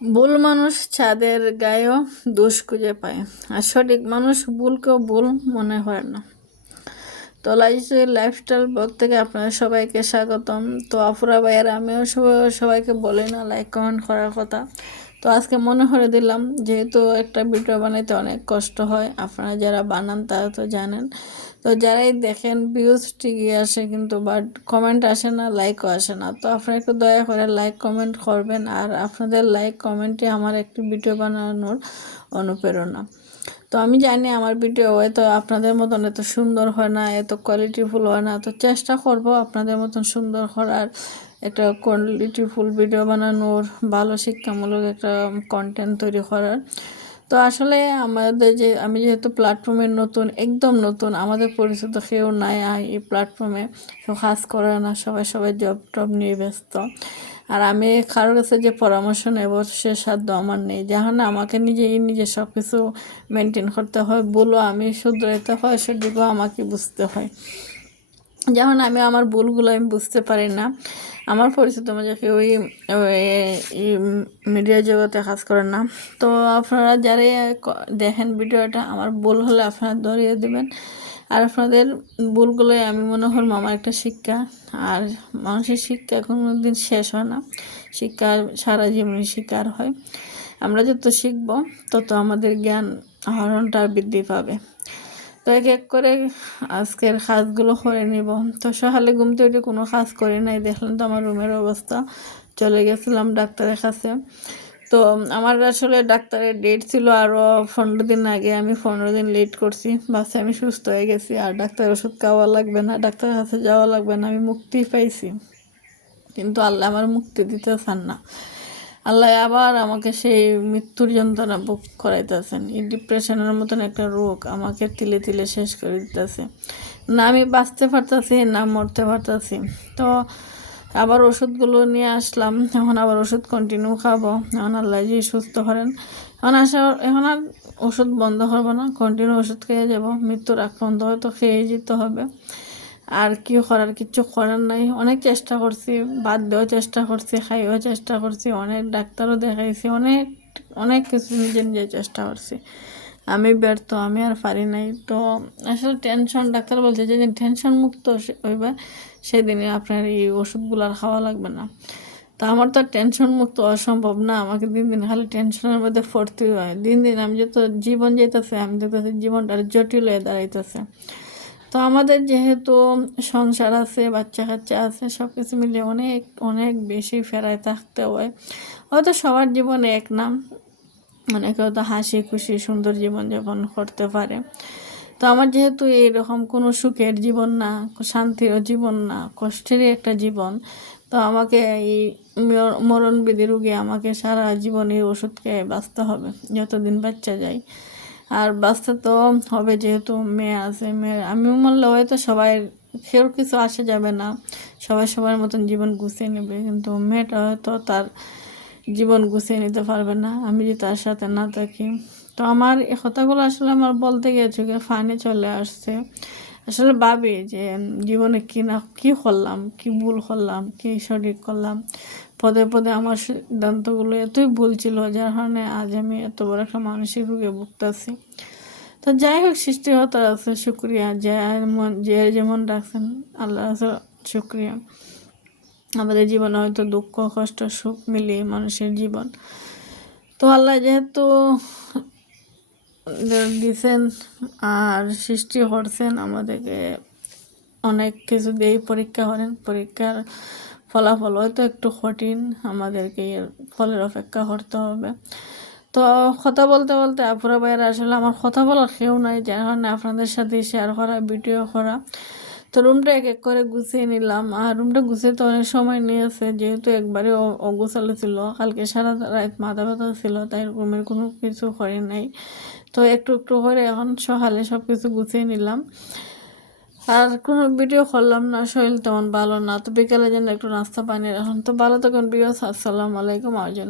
ভুল মানুষ ছাদের গায়েও দোষ খুঁজে পায়, আর সঠিক মানুষ ভুলকেও ভুল মনে হয় না। তো লাইফস্টাইল ব্লগ থেকে আপনাদের সবাইকে স্বাগতম। তো আফুরা ভাইয়ার আমিও সবাইকে বলি না লাইক কমেন্ট করার কথা। তো আজকে মনে করে দিলাম, যেহেতু একটা ভিডিও বানাইতে অনেক কষ্ট হয়, আপনারা যারা বানান তারা তো জানেন। তো যারাই দেখেন ভিউজ ঠিকই আসে, কিন্তু বাট কমেন্ট আসে না, লাইকও আসে না। তো আপনারা একটু দয়া করে লাইক কমেন্ট করবেন, আর আপনাদের লাইক কমেন্টে আমার একটি ভিডিও বানানোর অনুপ্রেরণা। তো আমি জানি আমার ভিডিও হয়তো আপনাদের মতন এত সুন্দর হয় না, এত কোয়ালিটিফুল হয় না। তো চেষ্টা করব আপনাদের মতন সুন্দর করার, একটা কোয়ালিটিফুল ভিডিও বানানোর, ভালো শিক্ষামূলক একটা কন্টেন্ট তৈরি করার। তো আসলে আমি যেহেতু প্ল্যাটফর্মে নতুন, একদম নতুন, আমাদের পরিচিত কেউ নাই এই প্ল্যাটফর্মে, কেউ কাজ করে না, সবাই জব টব নিয়ে ব্যস্ত। আর আমি কারোর কাছে যে পরামর্শ নেব সে সাধ্য আমার নেই, যখন আমাকে নিজে সব কিছু মেনটেন করতে হয়, বলো আমি শুধরাইতে হয়, সেটুকু আমাকে বুঝতে হয়। যেমন আমি আমার ভুলগুলো আমি বুঝতে পারি না, আমার পরিচিত মাঝে কেউ মিডিয়া জগতে কাজ করে না। তো আপনারা যারা দেখেন ভিডিওটা, আমার ভুল হলে আপনারা ধরিয়ে দেবেন। আর আপনাদের ভুলগুলোই আমি মনে হল আমার একটা শিক্ষা। আর মানুষের শিক্ষা কোনো দিন শেষ হয় না, শিক্ষা সারা জীবনে শিকার হয়। আমরা যত শিখব তত আমাদের জ্ঞান আহরণটা বৃদ্ধি পাবে। তো এক করে আজকের কাজগুলো করে নিব। তো সকালে ঘুম থেকে কোনো কাজ করি নাই, দেখলাম তো আমার রুমের অবস্থা। চলে গেছিলাম ডাক্তারের কাছে। তো আমার আসলে ডাক্তারের ডেট ছিল আরও 15 দিন আগে, আমি 15 দিন লেট করছি। বাসে আমি সুস্থ হয়ে গেছি, আর ডাক্তারের ওষুধ খাওয়া লাগবে না, ডাক্তারের কাছে যাওয়া লাগবে না, আমি মুক্তি পাইছি। কিন্তু আল্লাহ আমার মুক্তি দিতে চান না। আল্লাহ আবার আমাকে সেই মৃত্যুর যন্ত্রণা ভোগ করাইতেছেন। এই ডিপ্রেশনের মতন একটা রোগ আমাকে তিলে তিলে শেষ করে দিতেছে। না আমি বাঁচতে পারতাছি, না মরতে পারতাছি। তো আবার ওষুধগুলো নিয়ে আসলাম, এখন আবার ওষুধ কন্টিনিউ খাবো। এখন আল্লাহ যে সুস্থ করেন, এখন আর ওষুধ বন্ধ করবো না, কন্টিনিউ ওষুধ খেয়ে যাবো। মৃত্যুর আগ পর্যন্ত হয়তো খেয়ে যেতে হবে। আর কি করার, কিচ্ছু করার নাই। অনেক চেষ্টা করছি, বাদ দেওয়ার চেষ্টা করছি, খাইও চেষ্টা করছি, অনেক ডাক্তারও দেখাইছি, অনেক কিছু নিজে চেষ্টা করছি। আমি ব্যর্থ, আমি আর পারি নাই। তো আসলে টেনশন, ডাক্তার বলছে যেদিন টেনশন মুক্ত হইবা সেদিনে আপনার এই ওষুধগুলো আর খাওয়া লাগবে না। তো আমার তো টেনশন মুক্ত অসম্ভব না, আমাকে দিন দিন খালি টেনশনের মধ্যে পড়তে হয়। দিন আমি যত জীবন যেতেছে, আমি দেখতেছি জীবনটা জটিল হয়ে দাঁড়াইতেছে। তো আমাদের যেহেতু সংসার আছে, বাচ্চা কাচ্চা আছে, সব কিছু মিলিয়ে অনেক অনেক বেশি ফেরায় থাকতে হয়। হয়তো সবার জীবনে এক নাম, অনেকে হয়তো হাসি খুশি সুন্দর জীবনযাপন করতে পারে। তো আমার যেহেতু এইরকম কোনো সুখের জীবন না, শান্তির জীবন না, কষ্টেরই একটা জীবন। তো আমাকে এই মরণবিধি রোগে আমাকে সারা জীবন এই ওষুধ খেয়ে বাঁচতে হবে যতদিন বাচ্চা যায়। আর বাঁচতে তো হবে, যেহেতু মেয়ে আছে, আমিও মরলে হয়তো সবাই কেউ কিছু আসে যাবে না, সবাই সবার মতন জীবন গুছিয়ে নেবে, কিন্তু মেয়েটা হয়তো তার জীবন গুছিয়ে নিতে পারবে না আমি যদি তার সাথে না থাকি। তো আমার এই কথাগুলো আসলে আমার বলতে গিয়েছে ফানে চলে আসছে। আসলে ভাবি যে জীবনে কি করলাম, কি ভুল করলাম, কি সঠিক করলাম। পদে পদে আমার সিদ্ধান্তগুলো এতই ভুল ছিল, যার কারণে আজ আমি এত বড় একটা মানসিক রোগে ভুগতেছি। তো যাই হোক, সৃষ্টিকর্তার আছে শুক্রিয়া, যে যেমন রাখছেন আল্লাহ শুক্রিয়া। আমাদের জীবনে হয়তো দুঃখ কষ্ট সুখ মিলিয়ে মানুষের জীবন। তো আল্লাহ যেহেতু দিছেন আর সৃষ্টি করছেন, আমাদেরকে অনেক কিছু দিয়েই পরীক্ষা করেন। পরীক্ষার ফলাফল হয়তো একটু কঠিন, আমাদেরকে এর ফলের অপেক্ষা করতে হবে। তো কথা বলতে বলতে আপুরা ভাইয়েরা, আসলে আমার কথা বলার কেউ নাই, যার কারণে আপনাদের সাথে শেয়ার করা, ভিডিও করা। তো রুমটা এক করে গুছিয়ে নিলাম, আর রুমটা গুছিয়ে তো অনেক সময় নিয়েছে, যেহেতু একবারে অগোছালো ছিল। কালকে সারা রাত মাথা ব্যথা ছিল, তাই রুমের কোনো কিছু করে নাই। তো একটু একটু করে এখন সকালে সব কিছু গুছিয়ে নিলাম। আর কোনো ভিডিও করলাম না, শরীর তেমন ভালো না। তো বিকালে যেন একটু নাস্তা পানি এখন। তো ভালো থাকুন বিয়স, আসসালামু আলাইকুম। আর জন্য